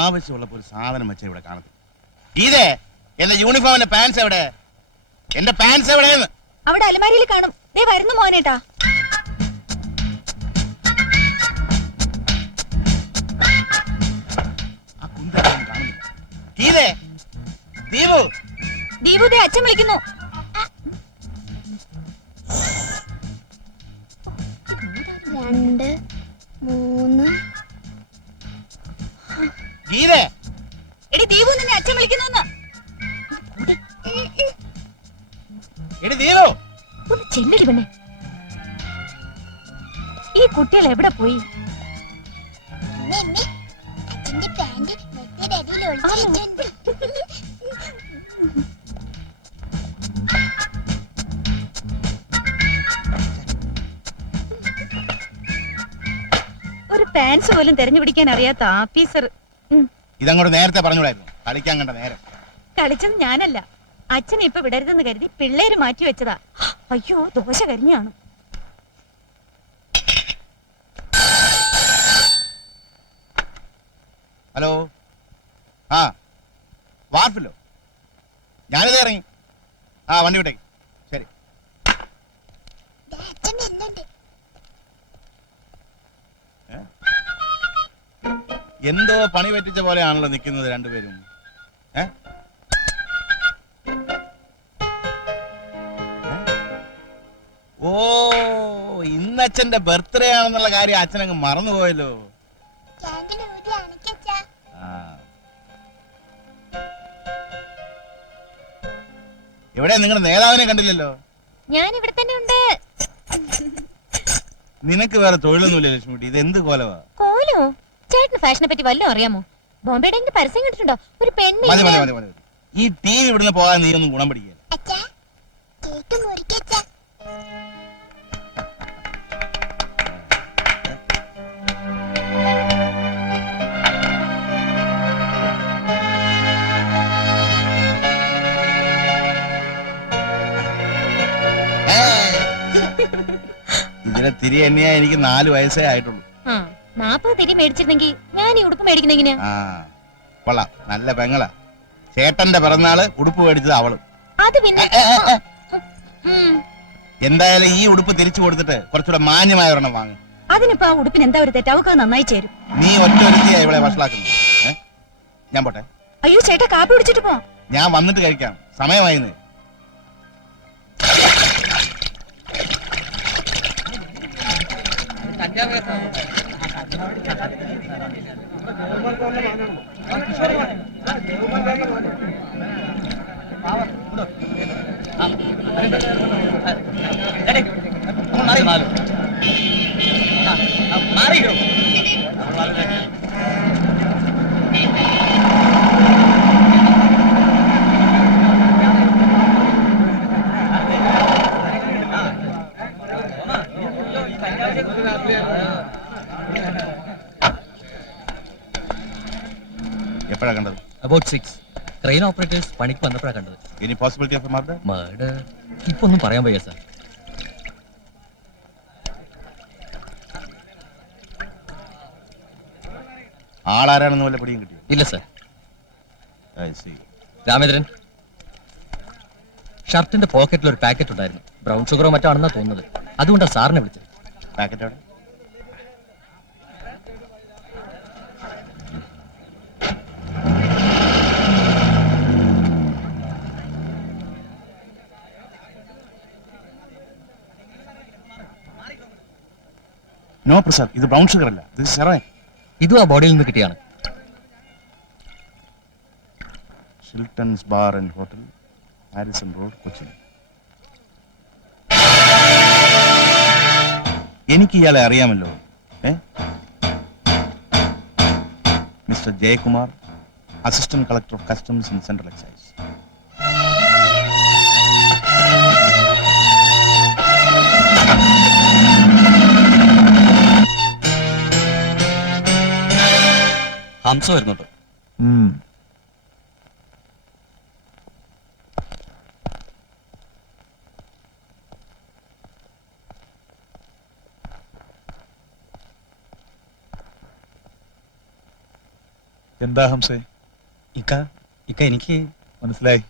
ആവശ്യമുള്ളപ്പോ ഒരു സാധനം വെച്ച ഇവിടെ കാണുന്നത്. ഇതേ എന്റെ യൂണിഫോമിന്റെ പാൻസ് എവിടെ? എന്റെ പാൻസ് എവിടെയെന്ന്? അവിടെ അലമാരിയിൽ കാണും. ദേ വരുന്നു മോനേട്ടാ. ദീപു, ദീപു ദേ അച്ഛൻ വിളിക്കുന്നു. രണ്ട് മൂന്ന്. ഗീതേ, എടി ദീപു നിന്നെ അച്ഛൻ വിളിക്കുന്നു. എടി ദീപു, ഒന്ന് ചെല്ലടി പെണ്ണെ. ഈ കുട്ടികൾ എവിടെ പോയി? അച്ഛന്റെ പാന്റ് നെറ്റിയുടെ അടിയിൽ ഒളിച്ചിട്ടുണ്ട്. ഒരു പാൻസ് പോലും തെരഞ്ഞു പിടിക്കാൻ അറിയാത്ത ആഫീസർ. ഇതങ്ങോട്ട് നേരത്തെ പറഞ്ഞൂടായിരുന്നു. കളിക്കാൻ കണ്ട നേരം. കളിച്ചത് ഞാനല്ല, അച്ഛനെ ഇപ്പൊ വിടരുതെന്ന് കരുതി പിള്ളേര് മാറ്റി വെച്ചതാ. അയ്യോ, ദോശ കരിഞ്ഞാണ്. ഹലോ, ആ വാർപ്പില്ലോ? ഞാനിത് ഇറങ്ങി. ആ വണ്ടി വിട്ടേക്ക്. ശരി. എന്തോ പണി പറ്റിച്ച പോലെയാണല്ലോ നിൽക്കുന്നത് രണ്ടുപേരും. ഓ, ഇന്നച്ഛന്റെ ബർത്ത്ഡേ ആണെന്നുള്ള കാര്യം അച്ഛനങ്ങ് മറന്നുപോയല്ലോ. എവിടെ നിങ്ങളുടെ നേതാവിനെ കണ്ടില്ലല്ലോ? ഞാൻ ഇവിടെ തന്നെ ഉണ്ട്. നിനക്ക് വേറെ തൊഴിലൊന്നുമില്ല ലക്ഷ്മിക്കുട്ടി. ഇത് എന്ത് കോലവാ? കോലോ? ചേട്ടന് ഫാഷനെ പറ്റി വല്ലതും അറിയാമോ? ബോംബെയുടെ പരസ്യം കണ്ടിട്ടുണ്ടോ? ഒരു പെണ്ണ്. മതി മതി മതി മതി. ഈ ടി വി ഇവിടുന്ന് പോകാൻ നീ ഒന്നും ഗുണം പിടിക്കുക. ഇതിനെ തിരി എണ്ണിയാ എനിക്ക് 4 വയസ്സേ ആയിട്ടുള്ളൂ. 40 തിരി മേടിച്ചിരുന്നെങ്കിൽ ഞാൻ ഈ ഉടുപ്പ് മേടിക്കുന്നെങ്കിനാ. കൊള്ളാം, നല്ല പെങ്ങളാ. ചേട്ടന്റെ പിറന്നാള് ഉടുപ്പ് മേടിച്ചത് അവളും. അത് പിന്നെ എന്തായാലും ഈ ഉടുപ്പ് തിരിച്ചു കൊടുത്തിട്ട് കുറച്ചുകൂടെ മാന്യമായ ഒരെണ്ണം വാങ്ങും. അതിനിപ്പോ ആ ഉടുപ്പിന് എന്താ ഒരു തെറ്റ്? അവൾക്ക് നന്നായി ചേരും. നീ ഒറ്റ ഇവളെ വഷളാക്കുന്നു. ഞാൻ പോട്ടെ. അയ്യോ ചേട്ടാ, കാപ്പി കുടിച്ചിട്ട് പോ. ഞാൻ വന്നിട്ട് കഴിക്കാം, സമയമായിന്ന്. എപ്പോഴാ കണ്ടത്? About 6. ട്രെയിൻ ഓപ്പറേറ്റേഴ്സ് പണിക്ക് വന്നപ്പോഴാണ് കണ്ടത്. Any possibility of a murder? Murder ഇപ്പൊ ഒന്നും പറയാൻ വയ്യ സാർ. ആളാരാണെന്ന് വല്ല പിടിയും കിട്ടിയോ? ഇല്ല സാർ. I see. രാമേന്ദ്രൻ, ഷർട്ടിന്റെ പോക്കറ്റിൽ ഒരു പാക്കറ്റ് ഉണ്ടായിരുന്നു. ബ്രൗൺ ഷുഗറോ മറ്റാണെന്നാ തോന്നുന്നത്. അതുകൊണ്ടാണ് സാറിനെ വിളിച്ചത്. പാക്കറ്റ് എവിടെ? നോ പ്രസാദ്, ഇത് ബ്രൗൺ ഷുഗർ അല്ല, ഇത് സെറൈൻ. ഇതും ആ ബോഡിയിൽ നിന്ന് കിട്ടിയാണ്. Shiltons bar and hotel, Harrison road, Kochi. എനിക്ക് ഇയാളെ അറിയാമല്ലോ. Mister Jayakumar, assistant collector of customs in central excise. Hamsa വരുന്നുണ്ട്. എന്താ ഹംസേ? ഇക്ക ഇക്ക എനിക്ക് മനസ്സിലായി.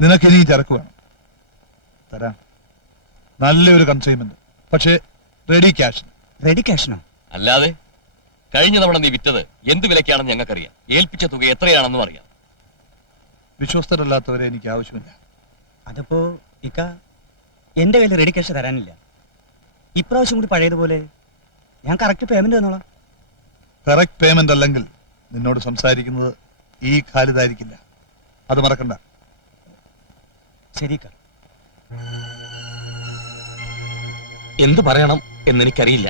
നിനക്ക് ഇനി ചരക്ക് വേണം, തരാം. നല്ലൊരു കൺസൈൻമെന്റ്, പക്ഷേ റെഡി ക്യാഷ്. റെഡി ക്യാഷിനോ? അല്ലാതെ കഴിഞ്ഞ തവണ നീ വിറ്റത് എന്ത് വിലക്കാണെന്ന് ഞങ്ങൾക്കറിയാം. ഏൽപ്പിച്ച തുക എത്രയാണെന്നും അറിയാം. വിശ്വസ്തരല്ലാത്തവരെ എനിക്ക് ആവശ്യമില്ല. അതിപ്പോ ഇക്ക എന്റെ കയ്യിൽ റെഡി ക്യാഷ് തരാനില്ല. ഇപ്രാവശ്യം കൂടി പഴയതുപോലെ ഞാൻ കറക്റ്റ് പേയ്മെന്റ് തന്നോളാം. കറക്റ്റ് പേയ്മെന്റ് അല്ലെങ്കിൽ നിന്നോട് സംസാരിക്കുന്നത് ഈ ഖാലിദായിരിക്കില്ല, അത് മറക്കണ്ട. ശരി ഇക്ക. എന്തു പറയണം എന്നെനിക്കറിയില്ല.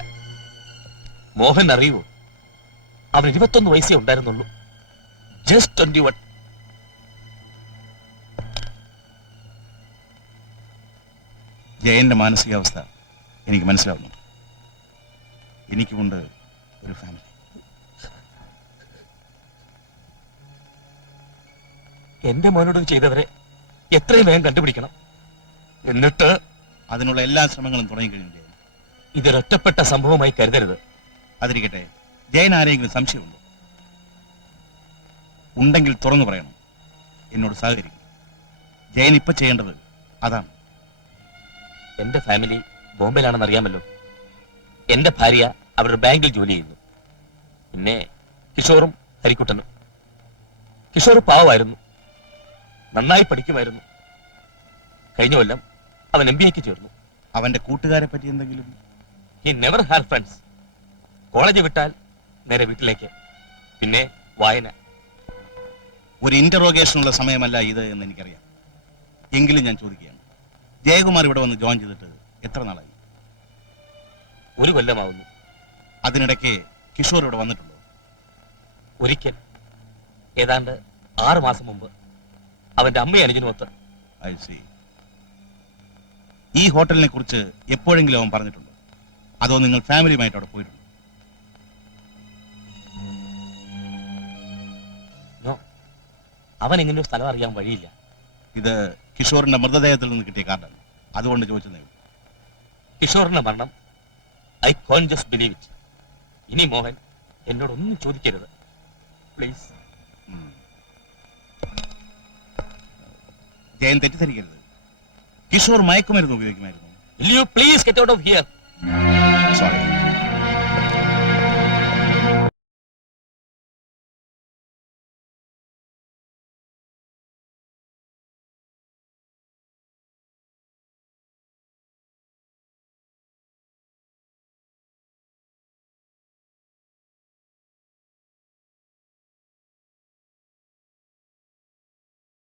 മോഹൻ അറിയുമോ? അവൻ 21 വയസ്സേ ഉണ്ടായിരുന്നുള്ളൂ. ജസ്റ്റ് 21. ജയന്റെ മാനസികാവസ്ഥ എനിക്ക് മനസ്സിലാവുന്നു. എനിക്കുമുണ്ട് ഒരു ഫാമിലി. എന്റെ മോനോട് ചെയ്തവരെ എത്രയും വേഗം കണ്ടുപിടിക്കണം. എന്നിട്ട് അതിനുള്ള എല്ലാ ശ്രമങ്ങളും തുടങ്ങിക്കഴിഞ്ഞു ജയൻ. ഇതൊരൊറ്റപ്പെട്ട സംഭവമായി കരുതരുത്. അതിരിക്കട്ടെ, ജയൻ ആരെങ്കിലും സംശയമുണ്ടോ? ഉണ്ടെങ്കിൽ തുറന്നു പറയണം, എന്നോട് സഹകരിക്കും. ജയൻ ഇപ്പൊ ചെയ്യേണ്ടത് അതാണ്. എന്റെ ഫാമിലി ബോംബെയിലാണെന്ന് അറിയാമല്ലോ. എന്റെ ഭാര്യ അവരുടെ ബാങ്കിൽ ജോലി ചെയ്യുന്നു. പിന്നെ കിഷോറും ഹരിക്കുട്ടനും. കിഷോർ പാവമായിരുന്നു, നന്നായി പഠിക്കുമായിരുന്നു. കഴിഞ്ഞ കൊല്ലം അവൻ MBAക്ക് ചേർന്നു. അവന്റെ കൂട്ടുകാരെ പറ്റി എന്തെങ്കിലും? He never had friends. College വിട്ടാൽ നേരെ വീട്ടിലേക്ക്, പിന്നെ വായന. ഒരു ഇന്ററോഗേഷനുള്ള സമയമല്ല ഇത് എന്ന് എനിക്കറിയാം. എങ്കിലും ഞാൻ ചോദിക്കുകയാണ്, ജയകുമാർ ഇവിടെ വന്ന് ജോയിൻ ചെയ്തിട്ട് എത്ര നാളായി? 1 കൊല്ലമാവുന്നു. അതിനിടയ്ക്ക് കിഷോർ ഇവിടെ വന്നിട്ടുണ്ടോ? ഒരിക്കൽ, ഏതാണ്ട് 6 മാസം മുമ്പ്, അവന്റെ അമ്മയും അനുജനുമൊത്ത്. I see. ഈ ഹോട്ടലിനെ കുറിച്ച് എപ്പോഴെങ്കിലും അവൻ പറഞ്ഞിട്ടുണ്ടോ? അതോ നിങ്ങൾ ഫാമിലിയുമായിട്ട് അവിടെ പോയിട്ടുണ്ടോ? നോ, അവൻ ഇങ്ങനെ ഒരു സ്ഥലം അറിയാൻ വഴിയില്ല. ഇത് കിഷോറിന്റെ മൃതദേഹത്തിൽ നിന്ന് കിട്ടിയ കാർഡാണ്, അതുകൊണ്ട് ചോദിച്ചതേ ഉള്ളൂ. കിഷോറിന്റെ മരണം I can't just believe it. ഇനി മോഹൻ എന്നോടൊന്നും ചോദിക്കരുത് പ്ലീസ്. ജയൻ തെറ്റിദ്ധരിക്കരുത്, കിഷോർ മയക്കുമരുന്ന് ഉപയോഗിക്കുമായിരുന്നു. Will you please get out of here? Sorry.